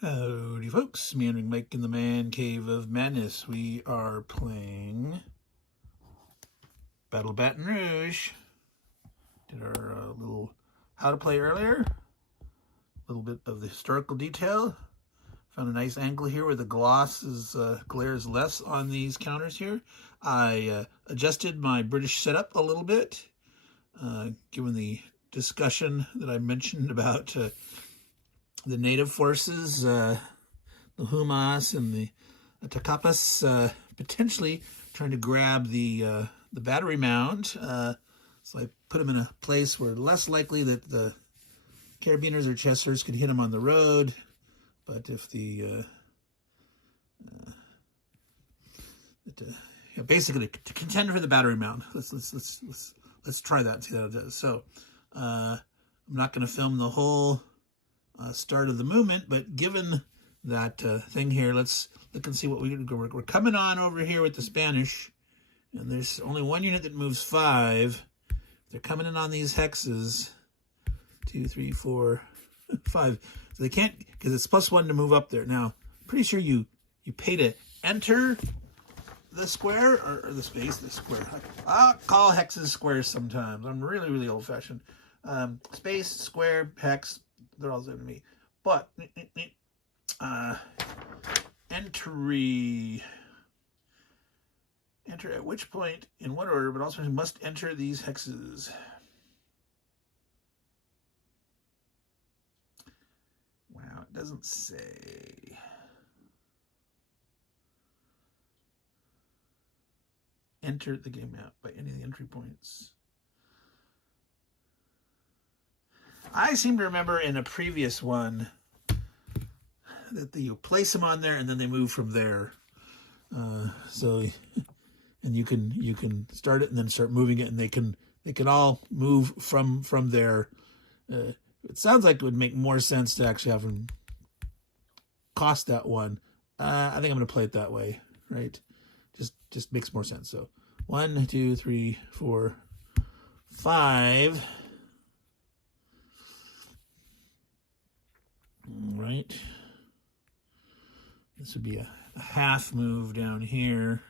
Howdy folks, Meandering Mike in the Man Cave of Madness. We are playing Battle of Baton Rouge. Did our little how to play earlier. A little bit of the historical detail. Found a nice angle here where the gloss is glares less on these counters here. I adjusted my British setup a little bit, given the discussion that I mentioned about the native forces, the Humas and the Takapas, potentially trying to grab the battery mound. So I put them in a place where less likely that the carabiners or chesters could hit them on the road. But if the basically to contend for the battery mound, let's try that. See how it does. So I'm not going to film the whole start of the movement, but given that thing here, let's look and see what we're coming on over here with the Spanish, and there's only one unit that moves 5. They're coming in on these hexes, 2, 3, 4, 5. So they can't, because it's +1 to move up there. Now, pretty sure you pay to enter the square or the space, the square. I'll call hexes squares sometimes. I'm really old-fashioned. Space, square, hex. They're all the same to me. But enter at which point in what order, but also must enter these hexes. Wow, it doesn't say. Enter the game map by any of the entry points. I seem to remember in a previous one that you place them on there and then they move from there. And you can start it and then start moving it, and they can all move from there. It sounds like it would make more sense to actually have them cost that one. I think I'm going to play it that way, right? Just makes more sense. So 1, 2, 3, 4, 5. Right. This would be a half move down here,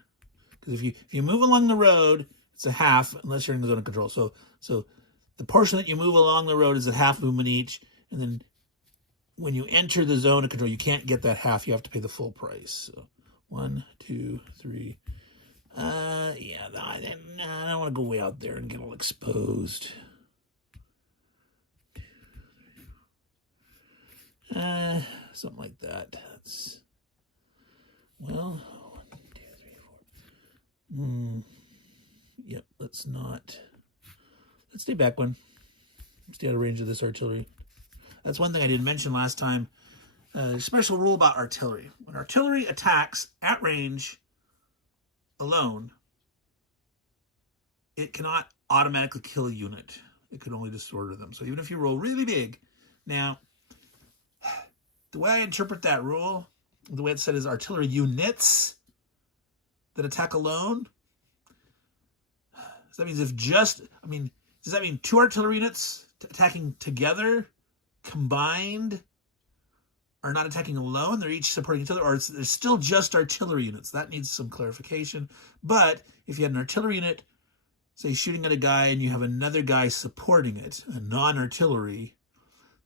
because if you move along the road, it's a half unless you're in the zone of control. So the portion that you move along the road is a half movement each, and then when you enter the zone of control, you can't get that half. You have to pay the full price. So 1, 2, 3. Yeah, I don't want to go way out there and get all exposed. Something like that. That's, well, 1, 2, 3, 4. Yep, let's stay back one. Stay out of range of this artillery. That's one thing I didn't mention last time. Special rule about artillery. When artillery attacks at range alone, it cannot automatically kill a unit. It could only disorder them. So even if you roll really big, now, the way I interpret that rule, the way it said is artillery units that attack alone. So that means does that mean 2 artillery units attacking together, combined, are not attacking alone? They're each supporting each other, or they're still just artillery units? That needs some clarification. But if you had an artillery unit, say, shooting at a guy, and you have another guy supporting it, a non-artillery,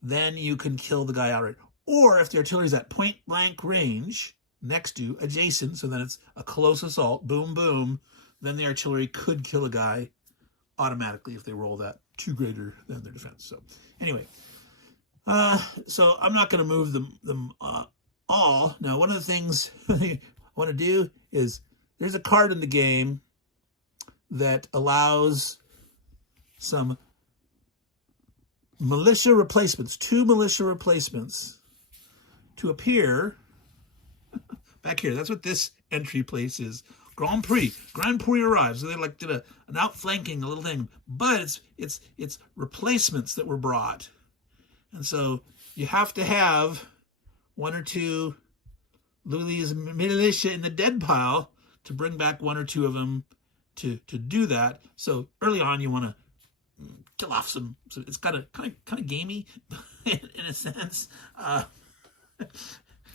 then you can kill the guy outright. Or if the artillery is at point-blank range, next to, adjacent, so then it's a close assault, boom, boom, then the artillery could kill a guy automatically if they roll that 2 greater than their defense. So anyway, so I'm not going to move them all. Now, one of the things I want to do is, there's a card in the game that allows some militia replacements, 2 militia replacements, to appear back here. That's what this entry place is. Grand Prix arrives. So they did an outflanking, a little thing, but it's replacements that were brought, and so you have to have 1 or 2 Louis militia in the dead pile to bring back 1 or 2 of them to do that. So early on, you want to kill off some. So it's got a kind of gamey in a sense.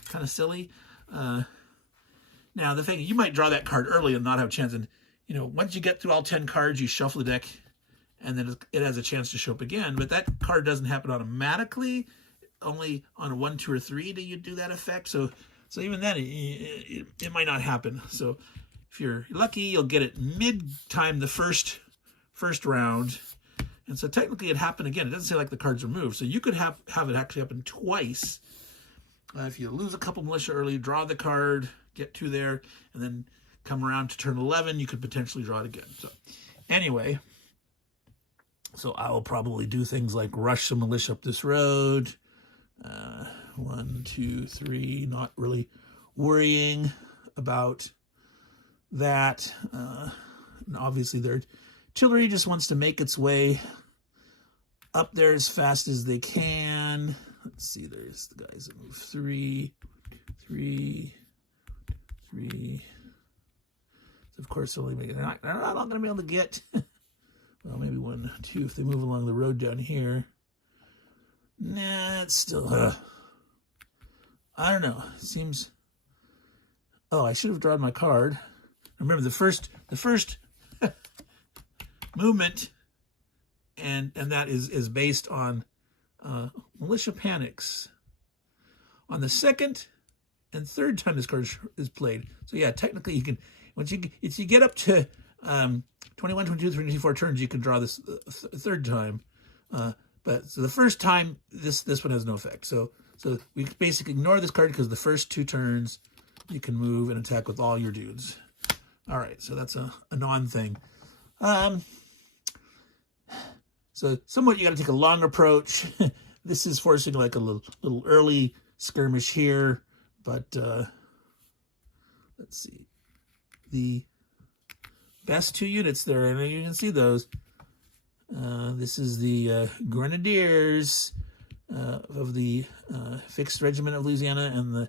kind of silly. Now, the thing, you might draw that card early and not have a chance. And, you know, once you get through all 10 cards, you shuffle the deck, and then it has a chance to show up again. But that card doesn't happen automatically. Only on a 1, 2, or 3 do you do that effect. So even then, it might not happen. So if you're lucky, you'll get it mid-time the first round. And so technically it happened again. It doesn't say like the cards are moved. So you could have it actually happen twice. If you lose a couple militia early, draw the card, get 2 there, and then come around to turn 11, you could potentially draw it again. So anyway, so I will probably do things like rush some militia up this road. 1, 2, 3, not really worrying about that. And obviously their artillery just wants to make its way up there as fast as they can. Let's see, there's the guys that move 3, 3, 3. So of course, they're not going to be able to get, well, maybe 1, 2 if they move along the road down here. Nah, it's still, I don't know. It seems, oh, I should have drawn my card. Remember, the first movement, and that is based on militia panics. On the second and third time this card is played. So yeah, technically you can, if you get up to 21, 22, 23, 24 turns, you can draw this third time. But so the first time, this one has no effect. So we basically ignore this card because the first 2 turns you can move and attack with all your dudes. All right, so that's a non-thing. So somewhat you got to take a long approach. This is forcing like a little early skirmish here, but let's see. The best 2 units there, and you can see those. This is the Grenadiers of the Fixed Regiment of Louisiana and the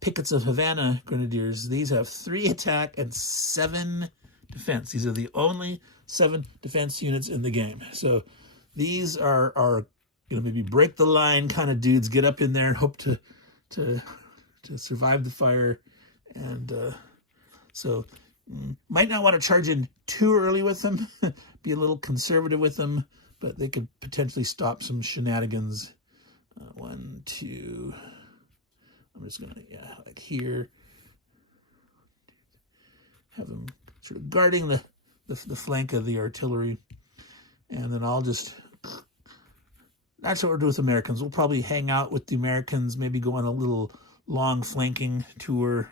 Pickets of Havana Grenadiers. These have 3 attack and 7 defense. These are the only 7 defense units in the game. So these are going to maybe break the line kind of dudes, get up in there and hope to survive the fire. And so might not want to charge in too early with them. Be a little conservative with them, but they could potentially stop some shenanigans. 1, 2. I'm just gonna, like here, have them sort of guarding the flank of the artillery, and then I'll just. That's what we'll do with Americans. We'll probably hang out with the Americans, maybe go on a little long flanking tour.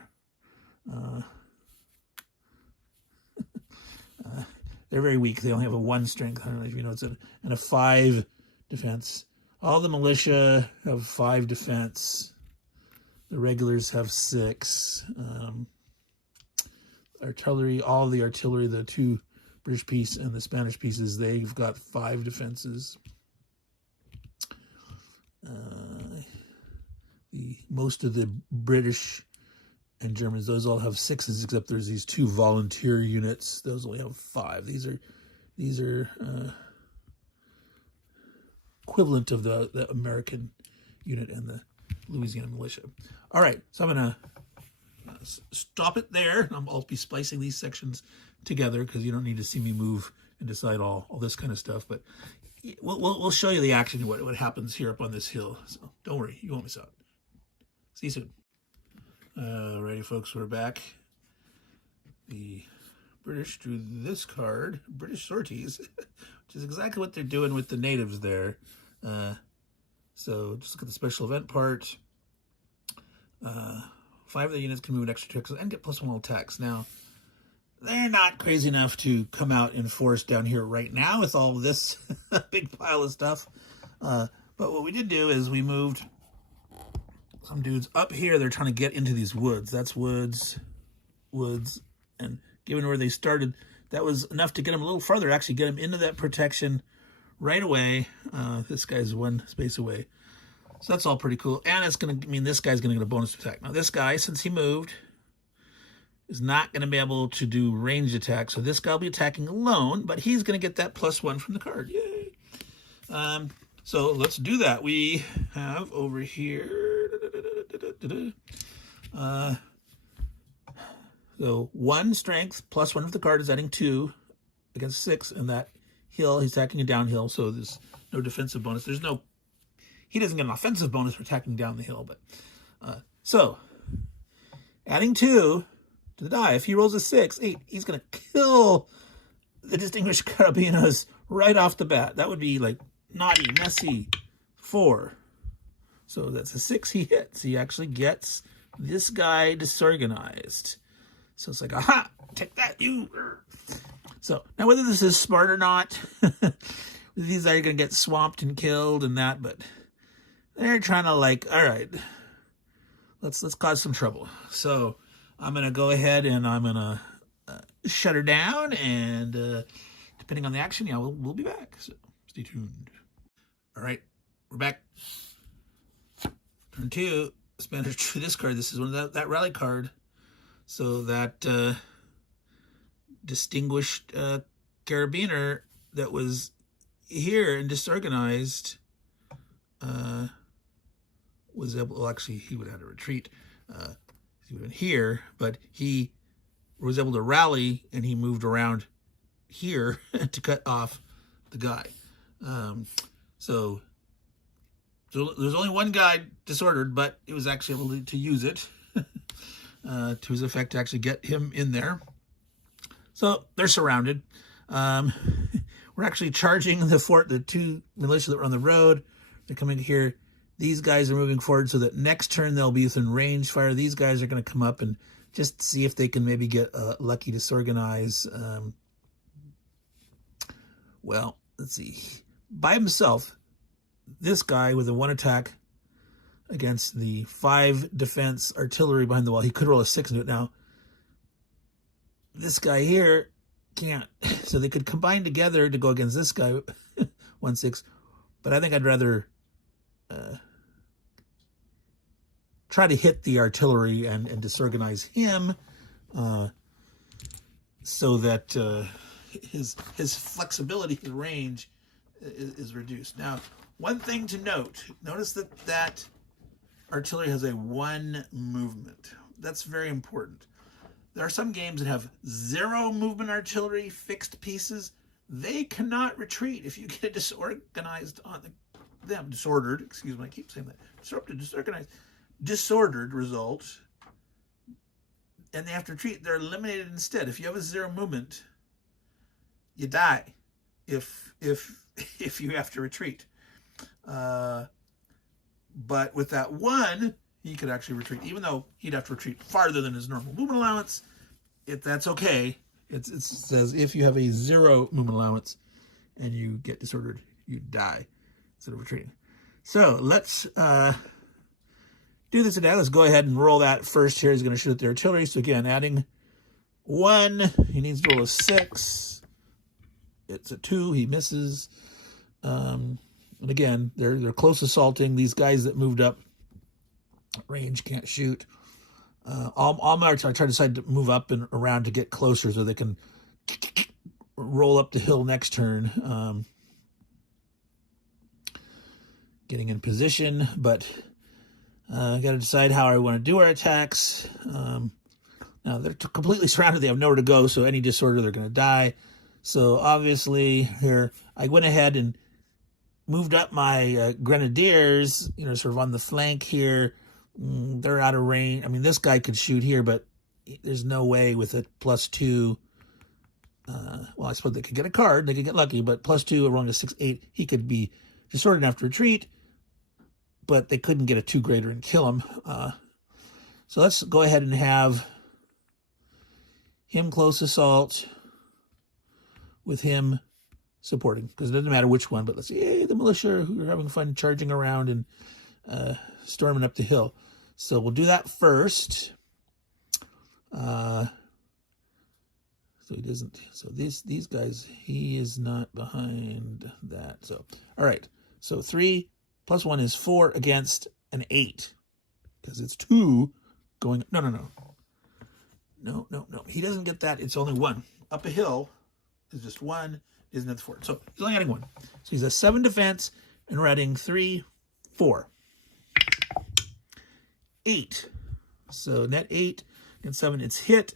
They're very weak. They only have a 1 strength. I don't know if you know, and a 5 defense. All the militia have 5 defense. The regulars have 6. Artillery, all the artillery, the 2 British piece and the Spanish pieces, they've got 5 defenses. Most of the British and Germans, those all have 6s, except there's these 2 volunteer units. Those only have 5. These are equivalent of the American unit and the Louisiana militia. All right, so I'm going to stop it there. I'll be splicing these sections together because you don't need to see me move and decide all this kind of stuff. But we'll show you the action, what happens here up on this hill. So don't worry, you won't miss out. See you soon. Alrighty, folks, we're back. The British drew this card, British Sorties, which is exactly what they're doing with the natives there. So just look at the special event part. 5 of the units can move an extra tricks and get +1 attacks. Now, they're not crazy enough to come out in force down here right now with all this big pile of stuff. But what we did do is we moved some dudes up here. They're trying to get into these woods. That's woods. And given where they started, that was enough to get them a little further, actually get them into that protection right away. This guy's 1 space away. So that's all pretty cool. And it's going to mean this guy's going to get a bonus attack. Now this guy, since he moved, is not going to be able to do ranged attack. So this guy will be attacking alone, but he's going to get that +1 from the card. Yay! So let's do that. We have over here So 1 strength plus 1 of the card is adding 2 against 6, and that hill, he's attacking a downhill, so there's no defensive bonus. He doesn't get an offensive bonus for attacking down the hill, but so adding 2 to the die. If he rolls a 6, 8, he's gonna kill the Distinguished Carabineros right off the bat. That would be like naughty, messy 4. So that's a 6 he hits. He actually gets this guy disorganized. So it's like, aha, take that, you. So now whether this is smart or not, these are going to get swamped and killed and that, but they're trying to like, all right, let's cause some trouble. So I'm going to go ahead and I'm going to shut her down, and depending on the action, yeah, we'll be back. So stay tuned. All right, we're back. Turn 2, Spanish to this card. This is one of that rally card. So that distinguished carabiner that was here and disorganized was able, well, actually, he would have had to retreat. He would have been here, but he was able to rally, and he moved around here to cut off the guy. So there's only one guy disordered, but it was actually able to use it to his effect to actually get him in there. So they're surrounded. We're actually charging the fort, the 2 militia that were on the road. They're coming here. These guys are moving forward so that next turn they'll be within range fire. These guys are going to come up and just see if they can maybe get lucky disorganize. Well, let's see. By himself, this guy with a 1 attack against the 5 defense artillery behind the wall, he could roll a 6 and do it now. This guy here can't. So they could combine together to go against this guy, 1-6. But I think I'd rather try to hit the artillery and disorganize him so that his flexibility, his range is reduced. Now, one thing to note, notice that artillery has a 1 movement. That's very important. There are some games that have 0 movement artillery, fixed pieces. They cannot retreat if you get disorganized on them. Disordered, excuse me, I keep saying that. Disrupted, disorganized. Disordered result, and they have to retreat. They're eliminated instead. If you have a 0 movement, you die if you have to retreat. But with that 1, he could actually retreat, even though he'd have to retreat farther than his normal movement allowance. That's okay. It says if you have a 0 movement allowance and you get disordered, you die instead of retreating. So let's do this today. Let's go ahead and roll that first here. He's going to shoot at the artillery. So again, adding 1. He needs to roll a 6. It's a 2. He misses. And again, they're close assaulting. These guys that moved up range can't shoot. All my arts, I try to decide to move up and around to get closer so they can roll up the hill next turn. Getting in position, but I got to decide how I want to do our attacks. Now they're completely surrounded. They have nowhere to go, so any disorder, they're going to die. So obviously here, I went ahead and moved up my grenadiers, sort of on the flank here. They're out of range. I mean, this guy could shoot here, but there's no way with a +2. Well, I suppose they could get a card. They could get lucky, but +2, rolling a 6, 8, he could be disordered enough to retreat, but they couldn't get a 2 greater and kill him. So let's go ahead and have him close assault with him supporting, because it doesn't matter which one, but let's see, hey, the militia who are having fun charging around and storming up the hill. So we'll do that first. So he doesn't, so these guys, he is not behind that. So, all right. So 3 + 1 is 4 against an 8, because it's 2 going, no. He doesn't get that. It's only 1. Up a hill is just 1, isn't it 4? So he's only adding 1. So he's a 7 defense, and we're adding 3, 4. 8. So net 8 against 7. It's hit,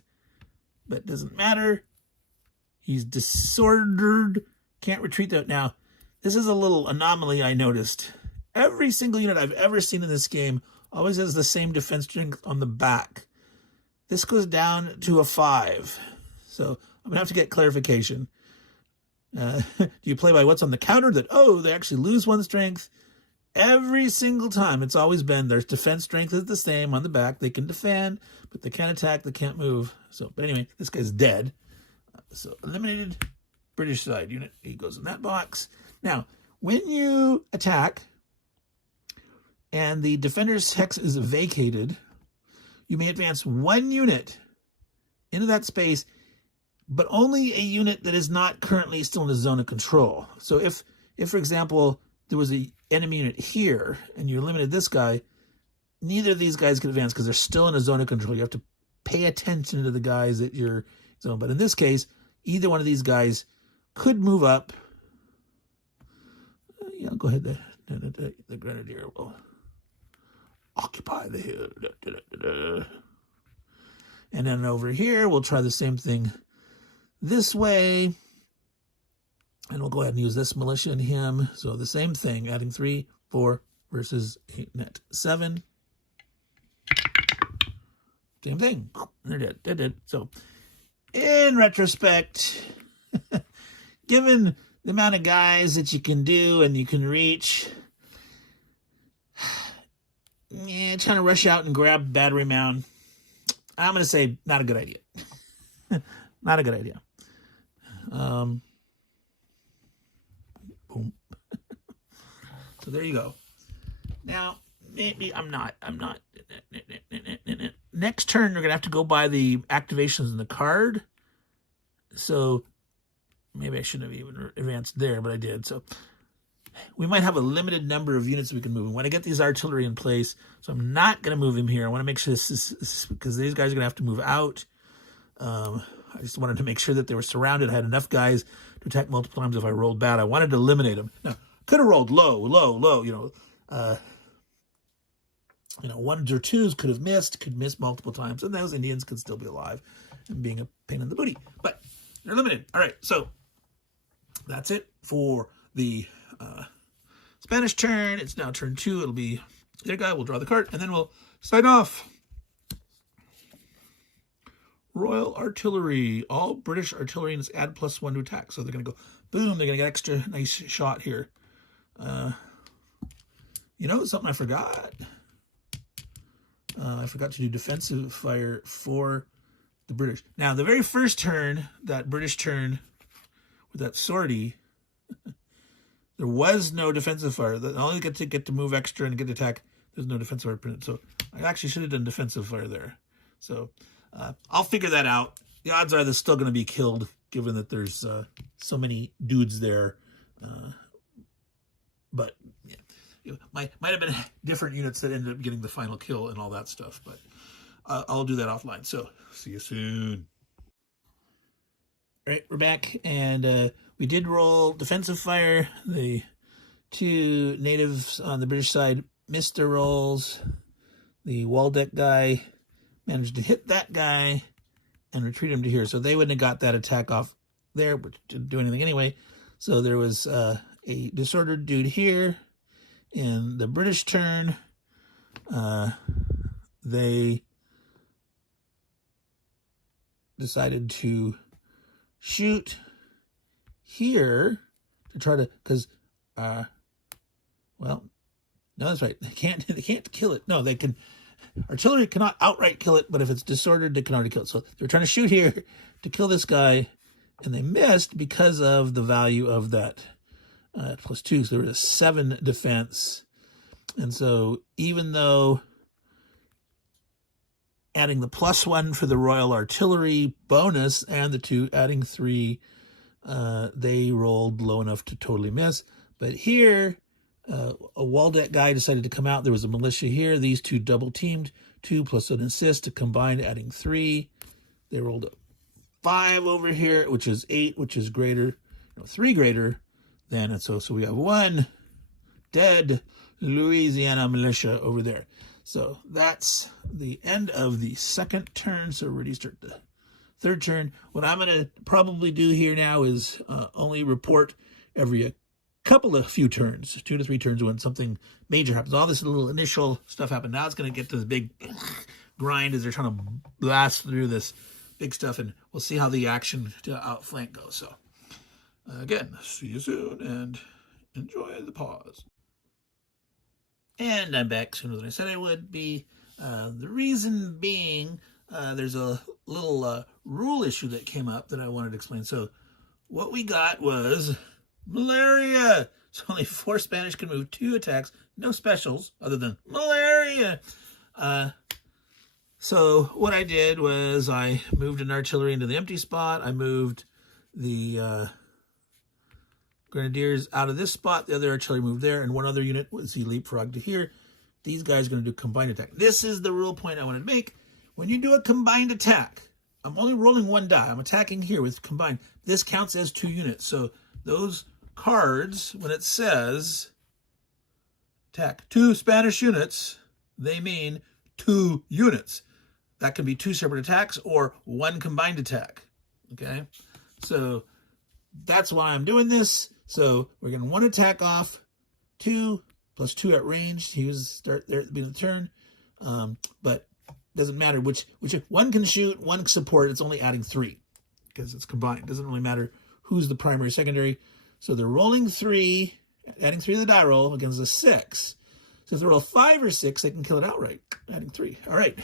but it doesn't matter. He's disordered. Can't retreat though. Now, this is a little anomaly I noticed. Every single unit I've ever seen in this game always has the same defense strength on the back. This goes down to a 5. So I'm going to have to get clarification. Do you play by what's on the counter that, oh, they actually lose 1 strength? Every single time, it's always been their defense strength is the same on the back. They can defend, but they can't attack, they can't move. So, but anyway, this guy's dead. So eliminated British side unit. He goes in that box. Now, when you attack and the defender's hex is vacated, you may advance 1 unit into that space, but only a unit that is not currently still in the zone of control. So if for example, there was an enemy unit here and you eliminated this guy, neither of these guys can advance because they're still in a zone of control. You have to pay attention to the guys that you're zone. But in this case, either one of these guys could move up. Yeah, go ahead. The grenadier will occupy the hill. And then over here, we'll try the same thing this way. And we'll go ahead and use this militia and him. So the same thing, adding 3, 4 versus 8, net 7. Same thing. They're dead. They're dead. So in retrospect, given the amount of guys that you can do and you can reach, yeah, trying to rush out and grab Battery Mound, I'm going to say not a good idea. Not a good idea. Boom. So there you go. Now, maybe I'm not. Next turn, we're going to have to go by the activations in the card. So maybe I shouldn't have even advanced there, but I did. So we might have a limited number of units we can move. When I get these artillery in place, so I'm not going to move him here. I want to make sure this is because these guys are going to have to move out. I just wanted to make sure that they were surrounded. I had enough guys to attack multiple times if I rolled bad. I wanted to eliminate them. Now, could have rolled low, ones or twos could have missed, could miss multiple times, and those Indians could still be alive and being a pain in the booty. But they're limited. All right, so that's it for the Spanish turn. It's now turn 2. It'll be their guy. We'll draw the card, and then we'll sign off. Royal Artillery. All British artillery add +1 to attack. So they're going to go, boom, they're going to get extra nice shot here. Something I forgot. I forgot to do defensive fire for the British. Now, the very first turn, that British turn with that sortie, there was no defensive fire. They only get to move extra and get to attack. There's no defensive fire printed. So I actually should have done defensive fire there. So I'll figure that out. The odds are they're still going to be killed, given that there's so many dudes there. But yeah, might have been different units that ended up getting the final kill and all that stuff. But I'll do that offline. So see you soon. All right, we're back, and we did roll defensive fire. The 2 natives on the British side missed their rolls. The Waldeck guy managed to hit that guy and retreat him to here. So they wouldn't have got that attack off there, but didn't do anything anyway. So there was a disordered dude here in the British turn. They decided to shoot here to try to, because, no, that's right. They can't kill it. No, they can. Artillery cannot outright kill it, but if it's disordered, they can already kill it. So they're trying to shoot here to kill this guy, and they missed because of the value of that +2. So there was a 7 defense. And so even though adding the +1 for the Royal Artillery bonus and the 2 adding 3, they rolled low enough to totally miss. But here, a Waldeck guy decided to come out. There was a militia here. These 2 double teamed, 2 plus an assist to combine, adding 3. They rolled a 5 over here, which is 8, which is greater, 3 greater than. And so we have 1 dead Louisiana militia over there. So that's the end of the second turn. So we're ready to start the third turn. What I'm going to probably do here now is only report every few turns, 2 to 3 turns when something major happens. All this little initial stuff happened. Now it's going to get to the big grind as they're trying to blast through this big stuff, and we'll see how the action to outflank goes. So again, see you soon and enjoy the pause. And I'm back sooner than I said I would be. The reason being, there's a little rule issue that came up that I wanted to explain. So what we got was malaria. So only 4 Spanish can move 2 attacks, no specials other than malaria. So what I did was I moved an artillery into the empty spot. I moved the Grenadiers out of this spot. The other artillery moved there, and one other unit was he leapfrogged to here. These guys are going to do combined attack. This is the rule point I wanted to make. When you do a combined attack, I'm only rolling 1 die. I'm attacking here with combined. This counts as 2 units. So those cards, when it says attack 2 Spanish units, they mean 2 units. That can be 2 separate attacks or 1 combined attack. Okay? So that's why I'm doing this. So we're getting 1 attack off, 2 plus 2 at range. He was start there at the beginning of the turn. But doesn't matter which 1 can shoot, 1 can support. It's only adding 3 because it's combined. Doesn't really matter who's the primary, secondary. So they're rolling 3, adding 3 to the die roll against a 6. So if they roll 5 or 6, they can kill it outright, adding 3. All right.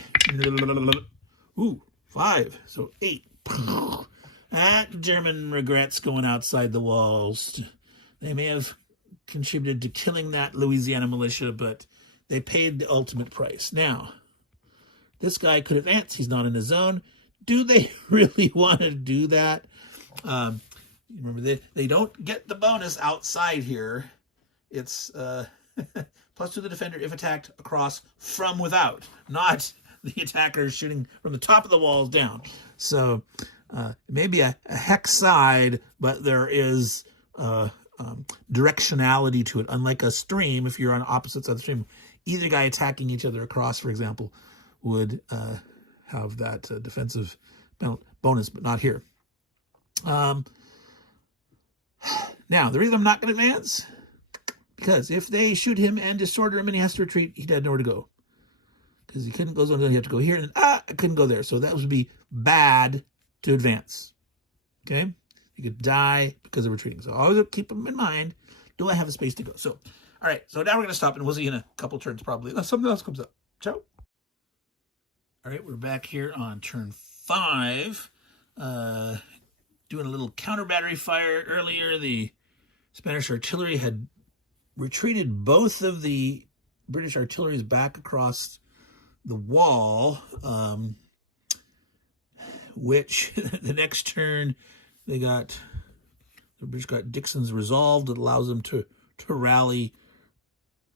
Ooh, 5. So 8. That German regrets going outside the walls. They may have contributed to killing that Louisiana militia, but they paid the ultimate price. Now, this guy could advance. He's not in his zone. Do they really want to do that? Remember, they don't get the bonus outside here. It's plus 2 to the defender if attacked across from without, not the attacker shooting from the top of the walls down. So maybe a hex side, but there is directionality to it. Unlike a stream, if you're on opposite sides of the stream, either guy attacking each other across, for example, would have that defensive bonus, but not here. Now, the reason I'm not going to advance, because if they shoot him and disorder him and he has to retreat, he had nowhere to go. Because he couldn't go zone, he had to go here, and I couldn't go there. So that would be bad to advance. Okay? You could die because of retreating. So always keep them in mind. Do I have a space to go? So, all right. So now we're going to stop, and we'll see you in a couple turns probably. Unless something else comes up. Ciao. All right. We're back here on turn 5. Doing a little counter battery fire earlier. The Spanish artillery had retreated both of the British artilleries back across the wall, which the next turn the British got Dixon's resolve that allows them to rally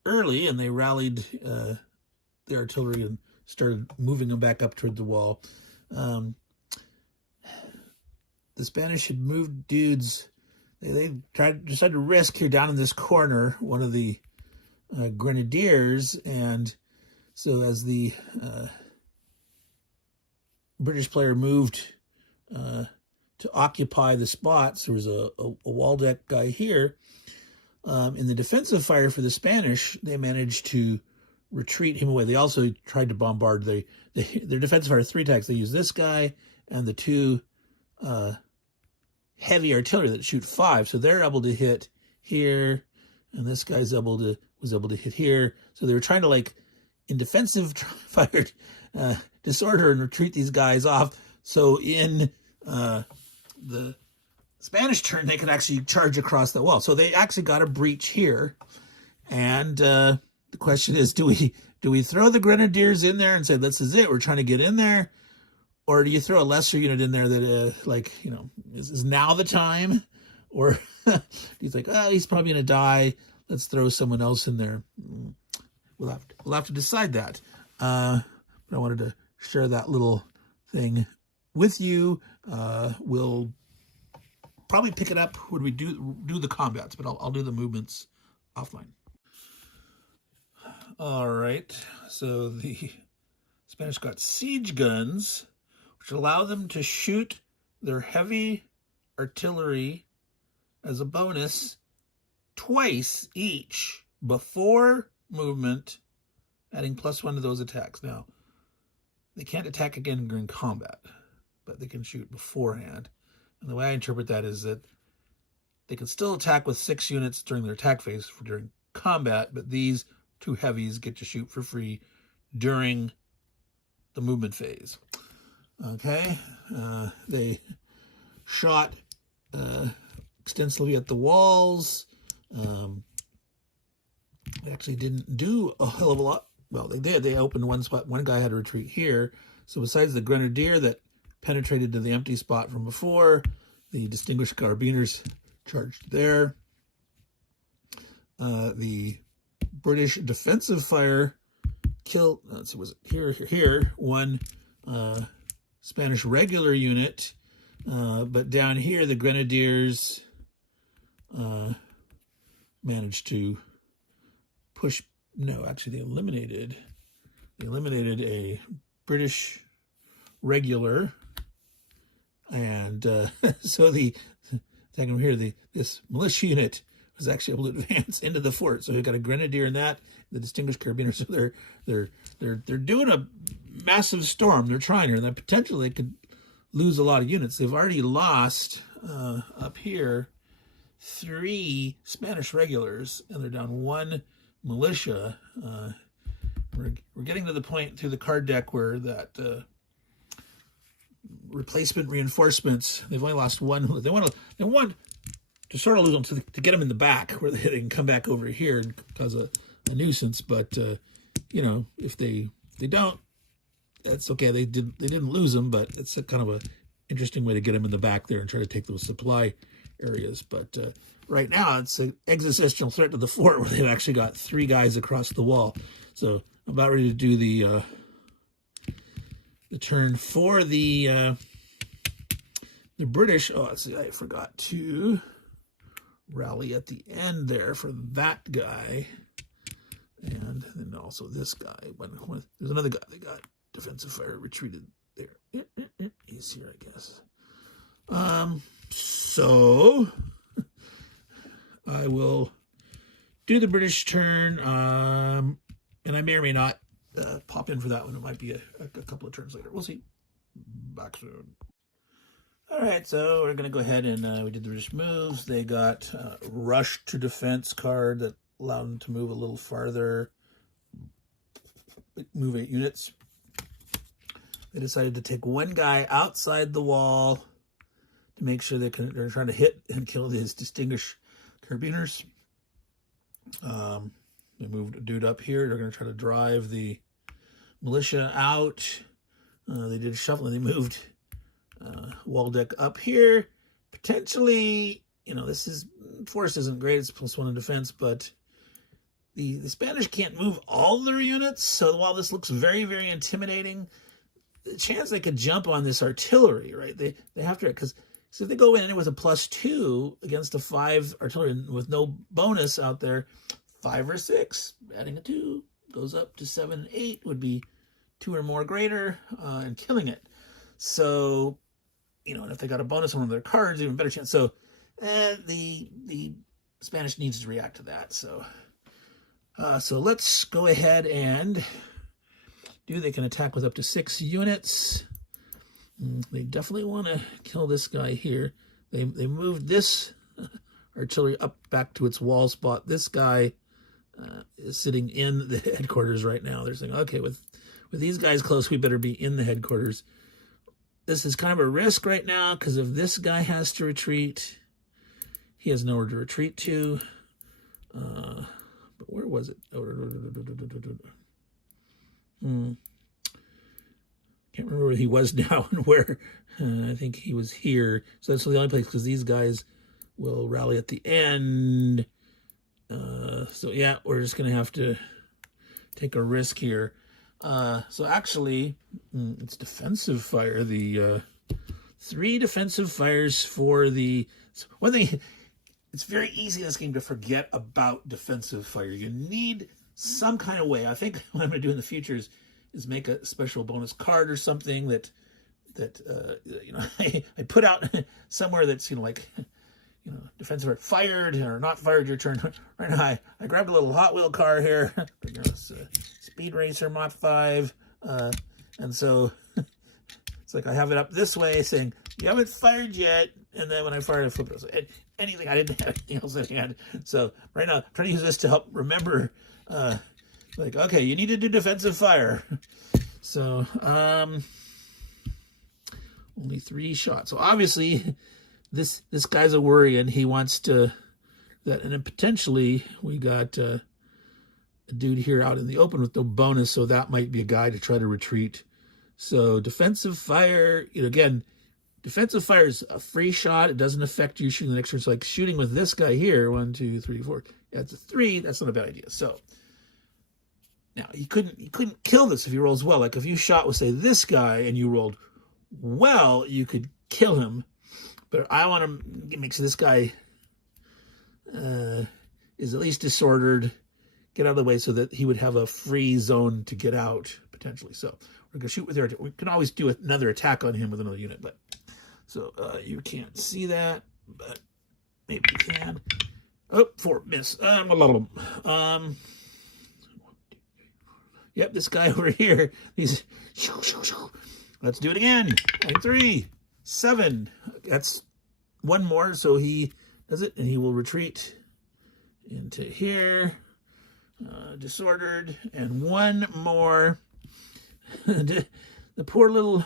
early, and they rallied the artillery and started moving them back up toward the wall. The Spanish had moved dudes. They decided to risk here down in this corner one of the Grenadiers, and so as the British player moved to occupy the spots, there was a Waldeck guy here. In the defensive fire for the Spanish, they managed to retreat him away. They also tried to bombard. Their defensive fire 3 attacks. They used this guy and the 2 heavy artillery that shoot 5. So they're able to hit here, and this guy's was able to hit here. So they were trying to, like, in defensive fire disorder and retreat these guys off. So in the Spanish turn, they could actually charge across the wall. So they actually got a breach here. And the question is, do we throw the Grenadiers in there and say, this is it, we're trying to get in there? Or do you throw a lesser unit in there that, is now the time? Or do you think, he's probably going to die, let's throw someone else in there? We'll have to decide that. But I wanted to share that little thing with you. We'll probably pick it up when we do the combats, but I'll do the movements offline. All right, so the Spanish got siege guns, which allow them to shoot their heavy artillery as a bonus twice each before movement, adding +1 to those attacks. Now, they can't attack again during combat, but they can shoot beforehand. And the way I interpret that is that they can still attack with 6 units during their attack phase during combat, but these 2 heavies get to shoot for free during the movement phase. Okay, they shot extensively at the walls. They actually didn't do a hell of a lot. Well, they did. They opened one spot. One guy had to retreat here. So besides the grenadier that penetrated to the empty spot from before, the distinguished carabiners charged there. The British defensive fire killed, let's see, was it here, one Spanish regular unit, but down here the grenadiers managed to push, no, actually they eliminated a British regular, and so the second here, this militia unit was actually able to advance into the fort. So we've got a grenadier in that, the distinguished carabiners. So they're doing a massive storm. They're trying here, and then potentially they could lose a lot of units. They've already lost up here 3 Spanish regulars, and they're down 1 militia. We're getting to the point through the card deck where that replacement reinforcements, they've only lost 1. They want to sort of lose them to get them in the back where they can come back over here and cause a nuisance. But you know, if they don't, that's okay. They didn't lose them, but it's a kind of a interesting way to get them in the back there and try to take those supply areas. But right now it's an existential threat to the fort where they've actually got 3 guys across the wall. So I'm about ready to do the turn for the British. Oh, let's see, I forgot to rally at the end there for that guy, and then also this guy. When there's another guy that got defensive fire retreated there. He's here, I guess. So I will do the British turn, and I may or may not pop in for that one. It might be a couple of turns later. We'll see. Back soon. All right, so we're going to go ahead and we did the British moves. They got rush to defense card that allowed them to move a little farther, move 8 units. They decided to take 1 guy outside the wall to make sure they're trying to hit and kill these distinguished carabiners. They moved a dude up here. They're going to try to drive the militia out. They did shuffling. They moved Waldeck up here. Potentially, you know, force isn't great. It's +1 in defense, but the Spanish can't move all their units. So while this looks very, very intimidating, the chance they could jump on this artillery, right? They have to, because so if they go in with a +2 against a 5 artillery with no bonus out there, 5 or 6, adding a 2 goes up to 7, 8 would be 2 or more greater, and killing it. So, you know, and if they got a bonus on one of their cards, even better chance. So the Spanish needs to react to that. So so let's go ahead and they can attack with up to 6 units. They definitely want to kill this guy here. They moved this artillery up back to its wall spot. This guy is sitting in the headquarters right now. They're saying, okay, with these guys close, we better be in the headquarters. This is kind of a risk right now, because if this guy has to retreat, he has nowhere to retreat to. But where was it? Can't remember where he was now and where. I think he was here. So that's the only place, because these guys will rally at the end. So yeah, we're just going to have to take a risk here. So actually, it's defensive fire. The 3 defensive fires for the... One thing, it's very easy in this game to forget about defensive fire. You need some kind of way. I think what I'm going to do in the future is make a special bonus card or something that I put out somewhere that's like defensive art fired or not fired your turn. Right now I grabbed a little Hot Wheel car here, Speed Racer Mod 5, and so it's like I have it up this way saying you haven't fired yet, and then when I fired I flipped it. So anything, I didn't have anything else I had. So right now I'm trying to use this to help remember, like, okay, you need to do defensive fire. So only 3 shots. So obviously this guy's a worry, and he wants to that. And then potentially we got a dude here out in the open with no bonus, so that might be a guy to try to retreat. So defensive fire, again, defensive fire is a free shot. It doesn't affect you shooting the next turn. It's like shooting with this guy here. 1, 2, 3, 4. That's a 3. That's not a bad idea. So now he couldn't kill this if he rolls well. Like if you shot with, say, this guy and you rolled well, you could kill him. But I want to make sure this guy is at least disordered, get out of the way so that he would have a free zone to get out potentially. So we're going to shoot with our, we can always do another attack on him with another unit. But so you can't see that, but maybe you can. Oh, 4, miss. Yep, this guy over here, he's, let's do it again. 3, 7. That's 1 more, so he does it, and he will retreat into here, disordered, and 1 more. The poor little.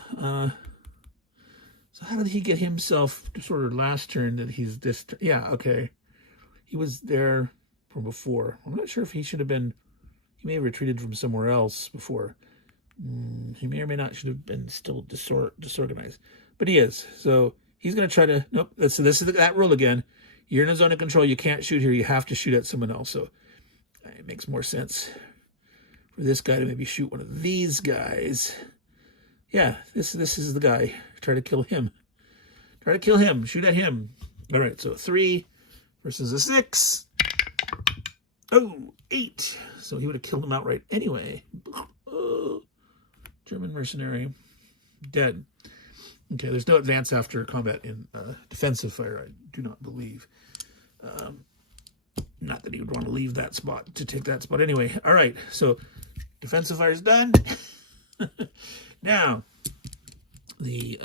So how did he get himself disordered last turn? That he's this? Yeah, okay. He was there from before. I'm not sure if he should have been. He may have retreated from somewhere else before. He may or may not should have been still disorganized, but he is. So he's going to try to. Nope. So this is that rule again. You're in a zone of control. You can't shoot here. You have to shoot at someone else. So it makes more sense for this guy to maybe shoot one of these guys. Yeah, this is the guy. Try to kill him. Try to kill him. Shoot at him. All right. So 3 versus a 6. Oh, 8. So he would have killed him outright anyway. Oh, German mercenary. Dead. Okay, there's no advance after combat in defensive fire, I do not believe. Not that he would want to leave that spot to take that spot anyway. All right, so defensive fire is done. Now, the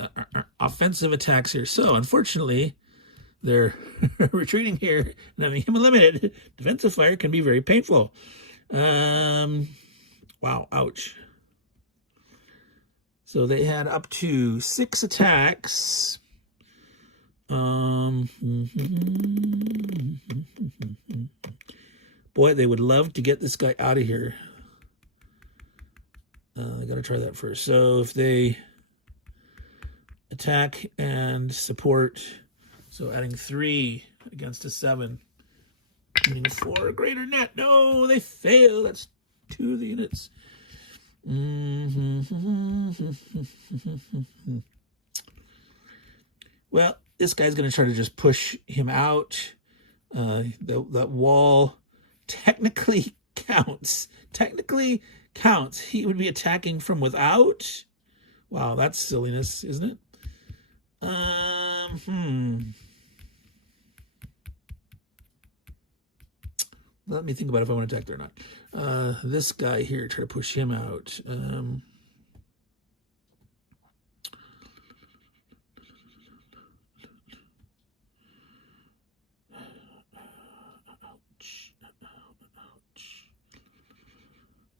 offensive attacks here. So, unfortunately, they're retreating here and having him eliminated. Defensive fire can be very painful. Wow, ouch. So they had up to 6 attacks. Boy, they would love to get this guy out of here. I got to try that first. So if they attack and support, so adding 3 against a 7, meaning 4 greater net. No, they fail. That's 2 of the units. Well, this guy's going to try to just push him out. That wall technically counts. Technically counts. He would be attacking from without. Wow, that's silliness, isn't it? Let me think about if I want to attack there or not. This guy here, try to push him out.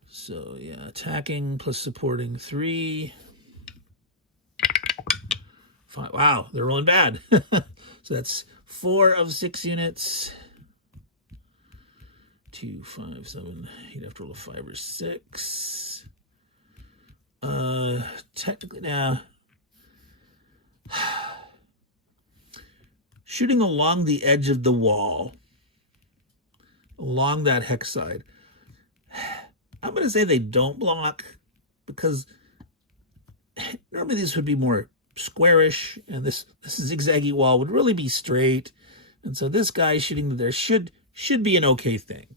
So, yeah, attacking plus supporting 3. 5. Wow, they're rolling bad. So that's 4 of 6 units. 2, 5, 7. You'd have to roll a 5 or 6. Technically now, shooting along the edge of the wall, along that hex side. I'm going to say they don't block because normally these would be more squarish, and this zigzaggy wall would really be straight. And so this guy shooting there should be an okay thing.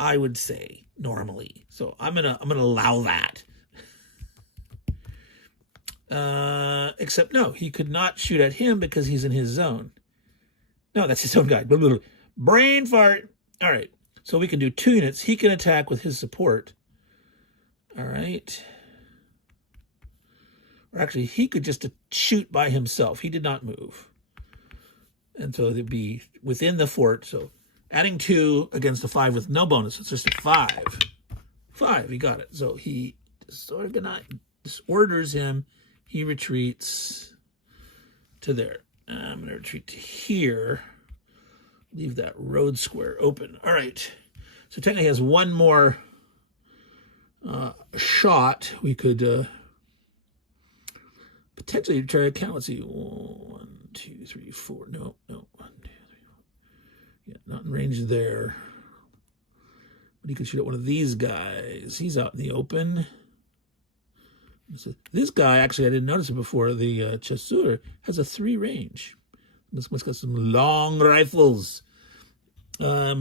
I would say normally. So I'm gonna allow that. Except no, he could not shoot at him because he's in his zone. No, that's his own guy. Brain fart. All right. So we can do 2 units. He can attack with his support. All right. Or actually, he could just shoot by himself. He did not move. And so it'd be within the fort. So adding 2 against a 5 with no bonus. It's just a 5. 5, he got it. So he disorders him. He retreats to there. I'm going to retreat to here. Leave that road square open. All right. So technically he has one more shot. We could potentially try to count. Let's see. 1, 2, 3, 4. No. 1, 2, 3, 4. Yeah, not in range there. But he could shoot at one of these guys. He's out in the open. So this guy, actually, I didn't notice it before. The chasseur has a 3 range. This one's got some long rifles. So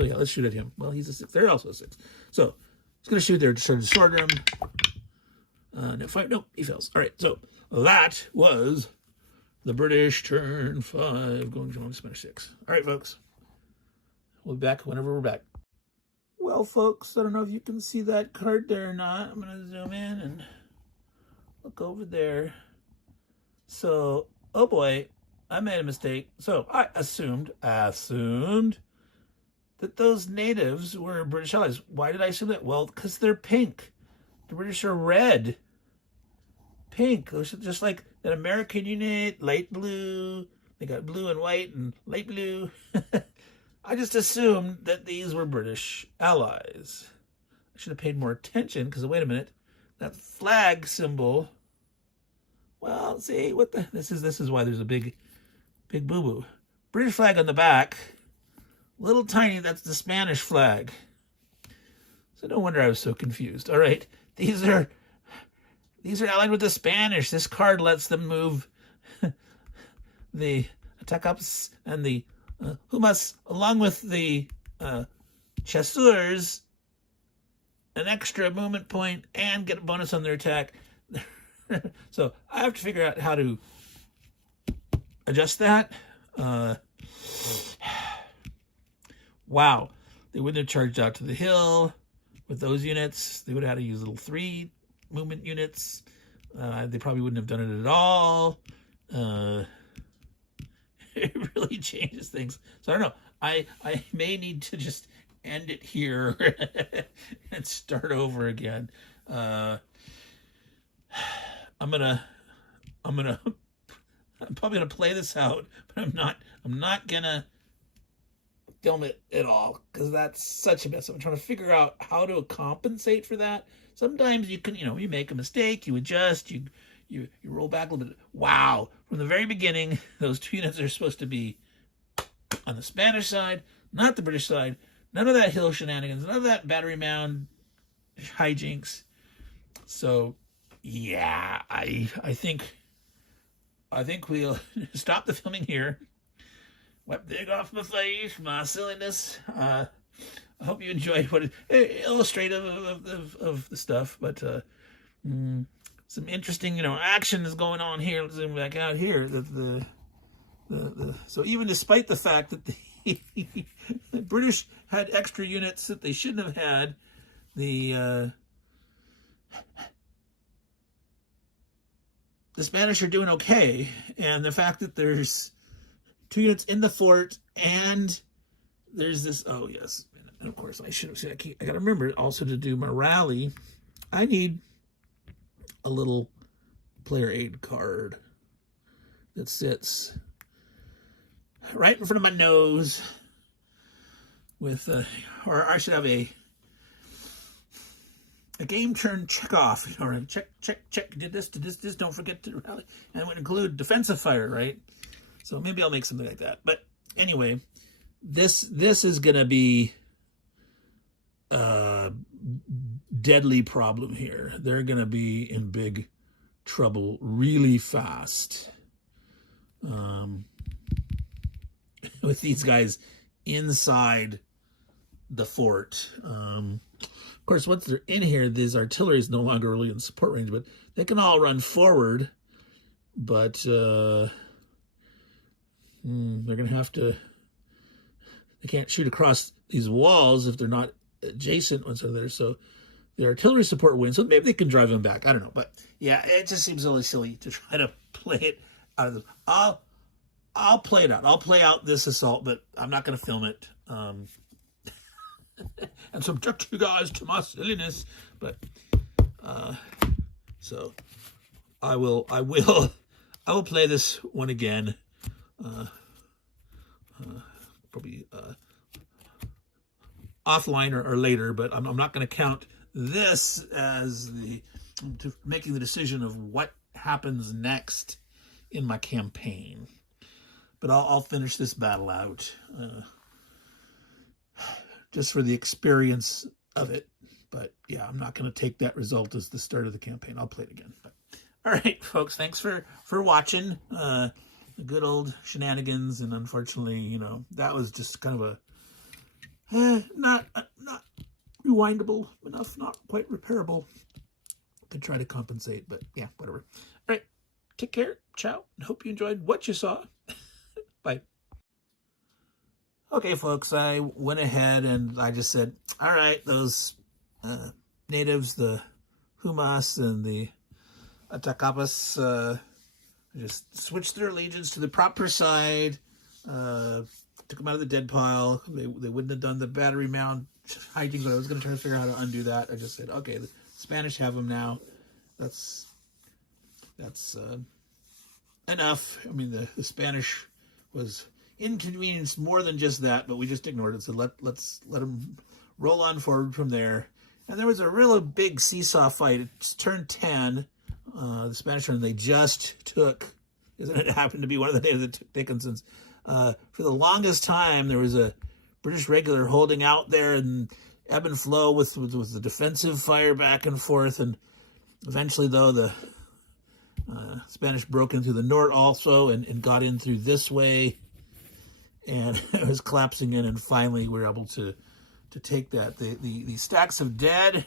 yeah, let's shoot at him. Well, he's a 6. They're also a 6. So he's going to shoot there to try to disorder him. No, 5. Nope, he fails. All right, so that was the British turn 5 going to Spanish 6. All right, folks. We'll be back whenever we're back. Well, folks, I don't know if you can see that card there or not. I'm going to zoom in and look over there. So, oh boy, I made a mistake. So I assumed that those natives were British allies. Why did I assume that? Well, because they're pink. The British are red. Pink. Just like an American unit, light blue. They got blue and white and light blue. I just assumed that these were British allies. I should have paid more attention because, wait a minute, that flag symbol. Well, see what the this is why there's a big boo-boo. British flag on the back, little tiny. That's the Spanish flag. So no wonder I was so confused. All right, these are allied with the Spanish. This card lets them move the attack ups and the Humas, along with the chasseurs, an extra movement point and get a bonus on their attack. So I have to figure out how to adjust that. Wow. They wouldn't have charged out to the hill with those units. They would have had to use little 3 movement units. They probably wouldn't have done it at all. It really changes things. So I don't know. I may need to just end it here and start over again. I'm probably gonna play this out, but I'm not gonna film it at all because that's such a mess. I'm trying to figure out how to compensate for that. Sometimes you can, you make a mistake, you adjust, you roll back a little bit. Wow. From the very beginning, those 2 units are supposed to be on the Spanish side, not the British side. None of that hill shenanigans, none of that battery mound hijinks. So, yeah, I think we'll stop the filming here. Wipe the egg off my face, my silliness. I hope you enjoyed what illustrative of the stuff, but some interesting, action is going on here. Let's zoom back out here. So even despite the fact that the British had extra units that they shouldn't have had, the Spanish are doing okay, and the fact that there's 2 units in the fort and there's this. Oh yes, and of course I should have said I got to remember also to do my rally. I need a little player aid card that sits right in front of my nose with or I should have a game turn check off, check, did this, don't forget to rally, and it would include defensive fire, right? So maybe I'll make something like that. But anyway, this is gonna be deadly problem here. They're going to be in big trouble really fast with these guys inside the fort. Of course, once they're in here, this artillery is no longer really in support range, but they can all run forward. But they're going to have to... They can't shoot across these walls if they're not adjacent once they're there. So the artillery support wins. So maybe they can drive them back. I don't know. But yeah, it just seems really silly to try to play it out of the... I'll play it out. I'll play out this assault, but I'm not going to film it. And subject you guys to my silliness. But so I will play this one again. Probably offline or later, but I'm not going to count this as making the decision of what happens next in my campaign. But I'll finish this battle out just for the experience of it. But yeah, I'm not going to take that result as the start of the campaign. I'll play it again. But, all right, folks, thanks for watching the good old shenanigans. And unfortunately, you know, that was just kind of a not rewindable enough, not quite repairable. Could try to compensate, but yeah, whatever. All right, take care, ciao, and hope you enjoyed what you saw. Bye. Okay, folks, I went ahead and I just said, all right, those natives, the Humas and the Atacapas, just switched their allegiance to the proper side, took them out of the dead pile. They wouldn't have done the battery mound hijinks, but I was going to try to figure out how to undo that. I just said, okay, the Spanish have them now. That's enough. I mean, the Spanish was inconvenienced more than just that, but we just ignored it. So let's let them roll on forward from there. And there was a real big seesaw fight. It's turn 10. The Spanish turn, they just took, it happened to be one of the days that took Dickinson's. For the longest time, there was a British regular holding out there and ebb and flow with the defensive fire back and forth. And eventually, though, the Spanish broke into the north also and got in through this way. And it was collapsing in, and finally we were able to take that. The stacks of dead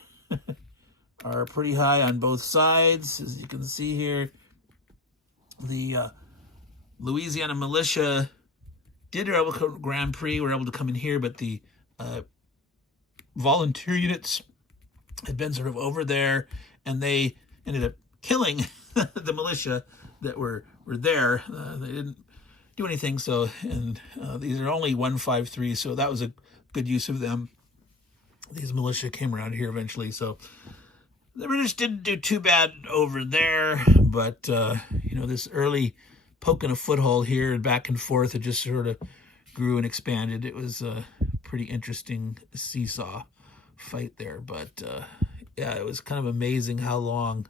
are pretty high on both sides, as you can see here. The Louisiana militia did able to Grand Prix, were able to come in here, but the volunteer units had been sort of over there, and they ended up killing the militia that were there. They didn't do anything, so, and these are only 153, so that was a good use of them. These militia came around here eventually, so the British didn't do too bad over there, but, you know, this early poking a foothold here and back and forth, it just sort of grew and expanded. It was a pretty interesting seesaw fight there, but, yeah, it was kind of amazing how long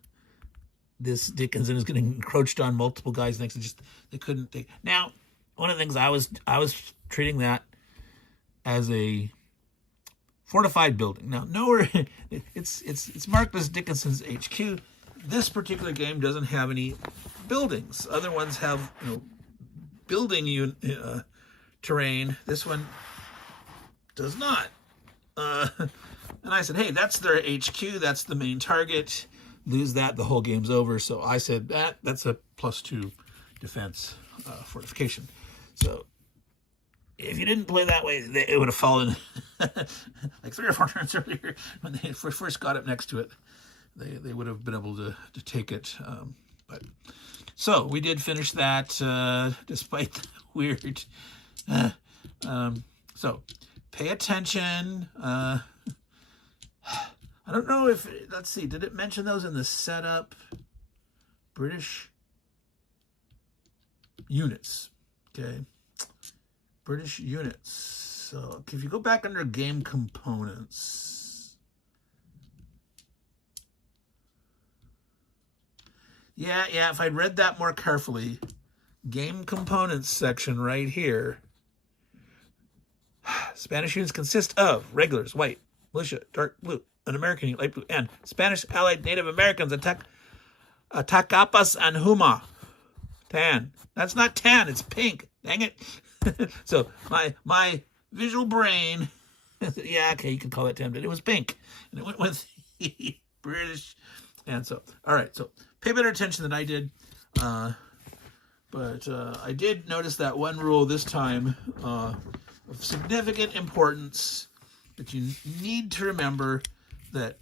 this Dickinson is getting encroached on multiple guys next to just, they couldn't take. Now, one of the things I was treating that as a fortified building. Now, nowhere, it's marked as Dickinson's HQ. This particular game doesn't have any buildings. Other ones have, you know, building terrain. This one does not. And I said, hey, that's their HQ. That's the main target. Lose that, the whole game's over. So I said that's a +2 defense fortification. So if you didn't play that way, it would have fallen like 3 or 4 turns earlier when they first got up next to it. They would have been able to take it. But so we did finish that despite the weird. So pay attention. I don't know if, let's see, did it mention those in the setup? British units, okay? British units. So if you go back under game components. Yeah, if I'd read that more carefully, game components section right here. Spanish units consist of regulars, white, militia, dark blue, an American light blue, and Spanish allied Native Americans, Atacapas and Huma. Tan. That's not tan, it's pink. Dang it. So my visual brain Yeah, okay, you can call it tempted. It was pink, and it went with the British. And so, all right, so pay better attention than I did. But I did notice that one rule this time of significant importance that you need to remember, that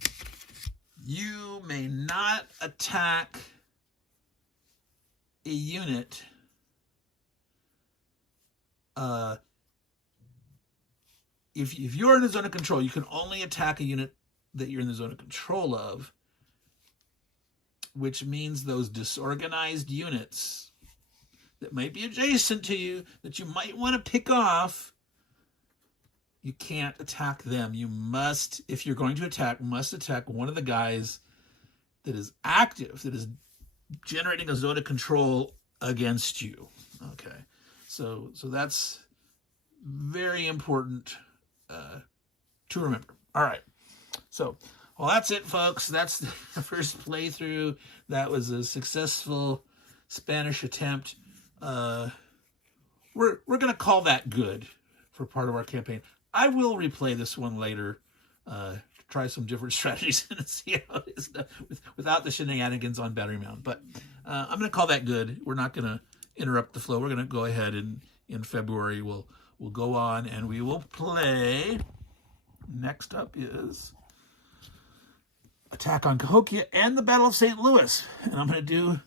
you may not attack a unit if you're in the zone of control. You can only attack a unit that you're in the zone of control of, which means those disorganized units that might be adjacent to you that you might want to pick off, you can't attack them. You must, if you're going to attack, must attack one of the guys that is active, that is generating a zone of control against you. Okay, so that's very important to remember. All right, so well, that's it, folks. That's the first playthrough. That was a successful Spanish attempt. We're gonna call that good for part of our campaign. I will replay this one later, to try some different strategies and see how it is done without the shenanigans on Battery Mound. But I'm gonna call that good. We're not gonna interrupt the flow. We're gonna go ahead and in February we'll go on and we will play. Next up is Attack on Cahokia and the Battle of St. Louis, and I'm gonna do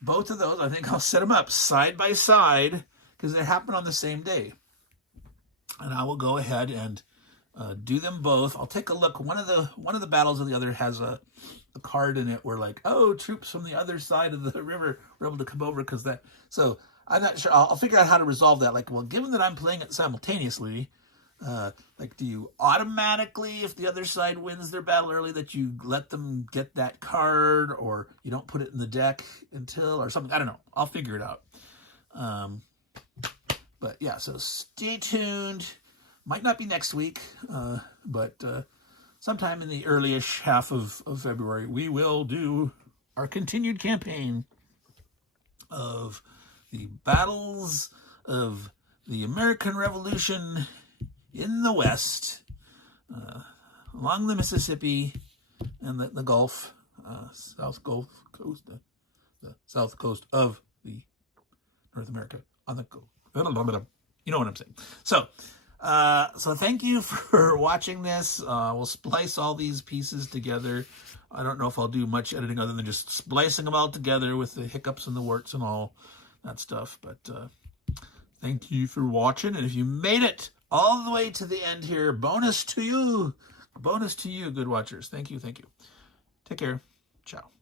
both of those. I think I'll set them up side by side because they happen on the same day. And I will go ahead and do them both. I'll take a look. One of the battles of the other has a card in it where, like, oh, troops from the other side of the river were able to come over because that. So I'm not sure. I'll figure out how to resolve that. Like, well, given that I'm playing it simultaneously, like, do you automatically, if the other side wins their battle early, that you let them get that card, or you don't put it in the deck until, or something? I don't know. I'll figure it out. But yeah, so stay tuned. Might not be next week, but sometime in the early-ish half of February, we will do our continued campaign of the battles of the American Revolution in the West, along the Mississippi and the Gulf, South Gulf Coast, the south coast of the North America, on the Gulf. You know what I'm saying. So thank you for watching this. We'll splice all these pieces together. I don't know if I'll do much editing other than just splicing them all together with the hiccups and the warts and all that stuff. But thank you for watching. And if you made it all the way to the end here, bonus to you. Bonus to you, good watchers. Thank you. Take care. Ciao.